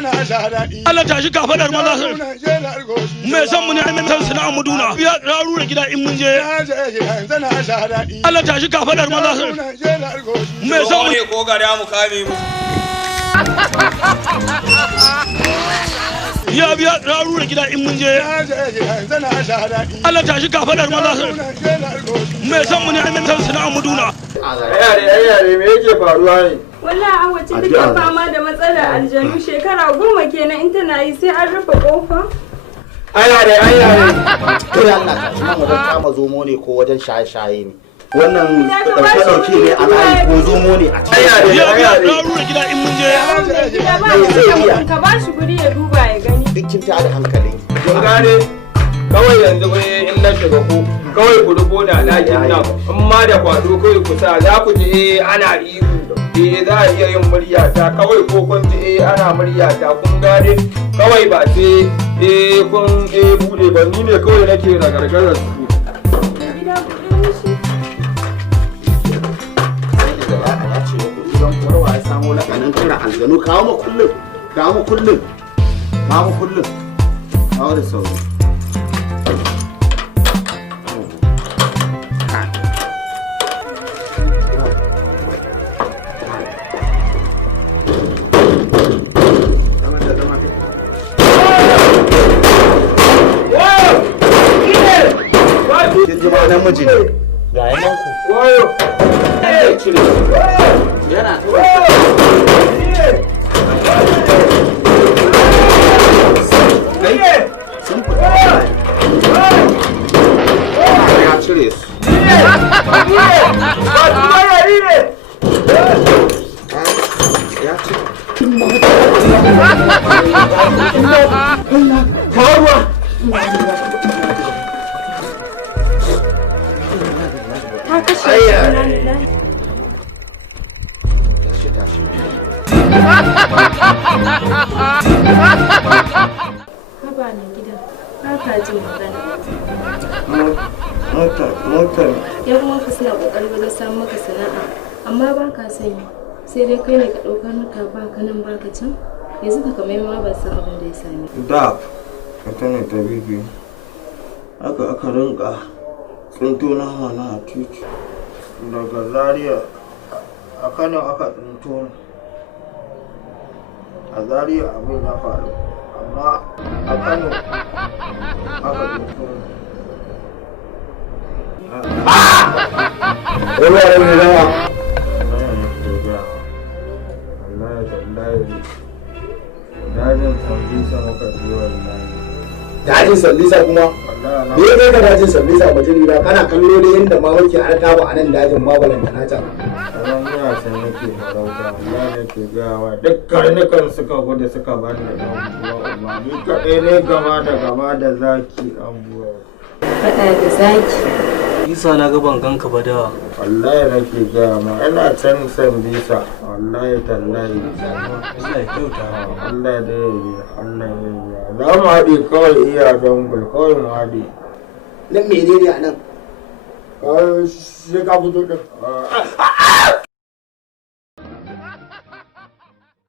Allah tashi kafadar maza su mai san mu ne a mintan suna muduna ya raru da gida in mun je Allah tashi kafadar maza su mai san mu ne ko gada mu kame mu ya biya raru da gida in mun je Allah tashi kafadar maza su mai san mu ne a mintan suna muduna ayyare me yake faruwa ne wallahi an wace take fama da matsalar aljanu shekara 10 kenan in tana yi sai an rufe kofa ayyare kai Allah ka shi mu dan kama zomo ne ko wajen shaye-shaye ne wannan dauke ne alhali ko zomo ne a cikin ya biya raru da gida in mun je ka ba shi guri ya duba ya gani dukkin ta da hankali kun gane kawai yanzu in na shiga ku kawai ku rubo na ɗakin nan in ma da kwado kawai ku sa za ku ji ana ihu za a iya yin muryata kawai ko kun ji ana muryata kun gane kawai ba sai kun bude ba ni ne kawai nake ragargazar su ya samu lakanin kira aljanu kawo ma kullum kawo da sauri kin ji ma namiji ne ga yanan ku wayo yana sun fita ya cire su ya ta kashe haba ne gida ba ka jin magana motar yan uwanka suna kokari wajen samun maka sana'a amma ba ka sani sai dai kai ne ka ɗaukar nuka ba ka nan ba ka can yanzu ka kamar ma ban san abin da ya sami da ita ne ta bibi aka rinka tsinto nama na a titi daga zaria a kano aka tsinto a zaria abin ya faru amma a kano aka tsinto dajin sallisa kuma me ya kai ka dajin sallisa mutum gida kana kallo da yadda ma muke arta ba a nan dajin ma balanta na can ran ya san nake farauta Allah ne ke gawa duk karnukan suka gudu suka ba da abubuwa amma ni kaɗai ne gaba da zaki abubuwa faɗa da zaki isa na ga ban ganka ba da wallahi nake gaya ma ina can sambisa wallahi tallahi Allah ya kyauta Allah da Allah ya za mu haɗe kawai iya dangul kawai mu haɗe nan menene a nan sai ka fito din